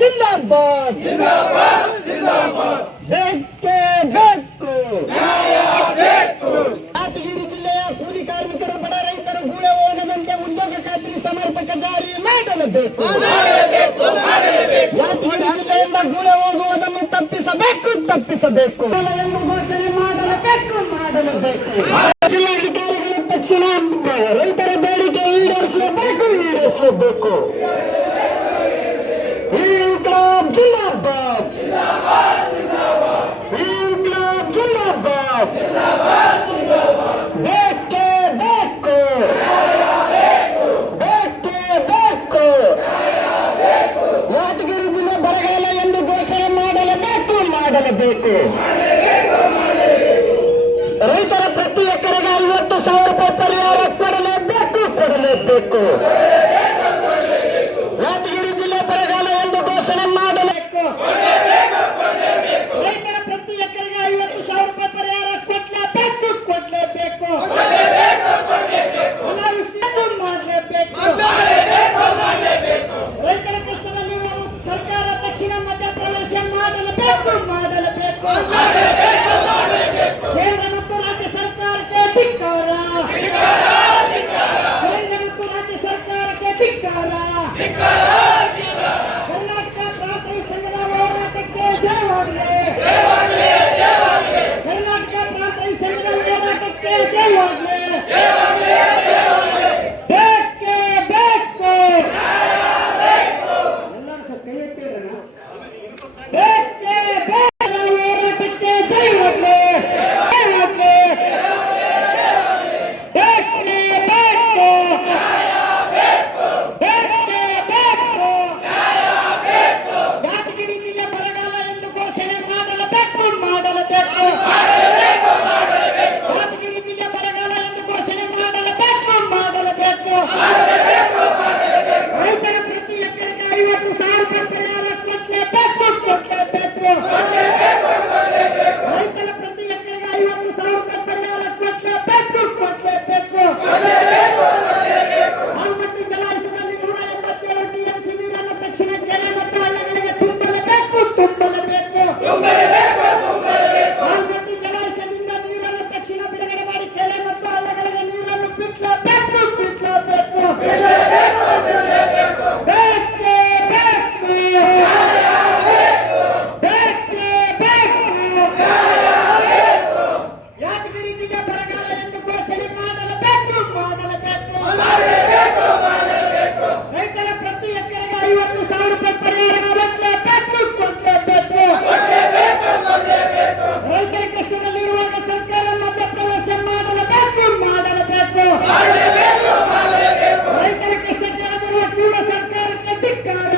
ಜಿಂದಾಬಾದ್ ಬೇಕೇ ಬೇಕು. ಯಾದಗಿರಿ ಜಿಲ್ಲೆಯ ಕೂಲಿ ಕಾರ್ಮಿಕರು ಬಡ ರೈತರು ಗೂಳೆ ಹೋಗದಂತೆ ಉದ್ಯೋಗ ಖಾತ್ರಿ ಸಮರ್ಪಕ ಜಾರಿ ಮಾಡಲೇಬೇಕು. ಯಾದಗಿರಿ ಜಿಲ್ಲೆಯಿಂದ ಗೂಳೆ ಹೋಗುವುದನ್ನು ತಪ್ಪಿಸಬೇಕು ಎಂದು ಘೋಷಣೆ ಮಾಡಲೇಬೇಕು. ಜಿಲ್ಲಾಧಿಕಾರಿಗಳು ತಕ್ಷಣ ರೈತರ ಬೇಡಿಕೆ ಈಡೇರಿಸಲೇಬೇಕು. ಜಿಂದಾಬಾದ್ ಬೇಕೇ ಬೇಕು. ಯಾದಗಿರಿ ಜಿಲ್ಲೆ ಬರಗಾಲ ಎಂದು ಘೋಷಣೆ ಮಾಡಲೇಬೇಕು. ರೈತರ ಪ್ರತಿ ಎಕರೆಗೆ 50,000 ರೂಪಾಯಿ ಪರಿಹಾರ ಕೊಡಲೇಬೇಕು. ಯಾದಗಿರಿ ಜಿಲ್ಲೆ ಬರಗಾಲ ಎಂದು ಘೋಷಣೆ ಮಾಡಲೇಬೇಕು. ರೈತರ ಪ್ರತಿ ಎಕರೆಗೆ 50,000 ರೂಪಾಯಿ ಪರಿಹಾರ ಕೊಡಲೇಬೇಕು. ರೈತರ ಕಷ್ಟದಲ್ಲಿರುವ ಸರ್ಕಾರ ತಕ್ಷಣ ಮಧ್ಯಪ್ರವೇಶ ಮಾಡಲೇಬೇಕು. ಕೇಂದ್ರ ಮತ್ತು ರಾಜ್ಯ ಸರ್ಕಾರಕ್ಕೆ ಧಿಕ್ಕಾರ. ಕರ್ನಾಟಕ ಪ್ರಾಂತ ರೈತ ಸಂಘದ ಹೋರಾಟಕ್ಕೆ ಜಯವಾಗಲಿ. ಕರ್ನಾಟಕ ಪ್ರಾಂತ ರೈತ ಸಂಘದ ಹೋರಾಟಕ್ಕೆ ಜಯವಾಗಲಿ. ಬೇಕೇ ಬೇಕು. ಎಲ್ಲರೂ ಸ್ವಲ್ಪ ಕೈ ಎತ್ತಿರೋಣ. ಬೇಕೇ ಬೇಕು. ಹೋರಾಟಕ್ಕೆ ಜಯವಾಗಲಿ. ಯಾದಗಿರಿ ಜಿಲ್ಲೆ ಬರಗಾಲ ಎಂದು ಘೋಷಣೆ ಮಾಡಲೇಬೇಕು. ಯಾದಗಿರಿ ಜಿಲ್ಲೆ ಬರಗಾಲ ಎಂದು ಘೋಷಣೆ ಮಾಡಲೇಬೇಕು. ರೈತರ ಪ್ರತಿ ಎಕರೆಗೆ 50,000 ರೂಪಾಯಿ ಪರಿಹಾರ ಕೊಡಲೇಬೇಕು. ರೈತರ ಪ್ರತಿ ಎಕರೆಗೆ 50,000 ರೂಪಾಯಿ ಪರಿಹಾರ ಕೊಡಲೇಬೇಕು. ಆಲ್ಮಟ್ಟಿ ಜಲಾಶಯದಲ್ಲಿ 187 ಟಿಎಂಸಿ ನೀರನ್ನು ತಕ್ಷಣ ಕೆರೆ ಮತ್ತು ಹಳ್ಳಗಳಿಗೆ ತುಂಬಲೇಬೇಕು. ಆಲ್ಮಟ್ಟಿ ಜಲಾಶಯದಿಂದ ನೀರನ್ನು ತಕ್ಷಣ ಬಿಡುಗಡೆ ಮಾಡಿ ಕೆರೆ ಮತ್ತು ಹಳ್ಳಗಳಿಗೆ ನೀರನ್ನು ಬಿಡಲೇಬೇಕು. ಬೇಕೇ ಬೇಕು. ಯಾದಗಿರಿ ಜಿಲ್ಲೆ ಬರಗಾಲ ಎಂದು ಘೋಷಣೆ ಮಾಡಲೇಬೇಕು. ರೈತರ ಪ್ರತಿ ಎಕರೆಗೆ 50,000 ರೂಪಾಯಿ ಪರಿಹಾರ ಕೊಡಲೇಬೇಕು. ರೈತರ ಕಷ್ಟದಲ್ಲಿರುವಾಗ ಸರ್ಕಾರ ಮಧ್ಯಪ್ರವೇಶ ಮಾಡಲೇಬೇಕು. ರೈತರ ಕಷ್ಟ ಕೇಳದಿರುವ ಕೇಂದ್ರ ಸರ್ಕಾರಕ್ಕೆ ಧಿಕ್ಕಾರ.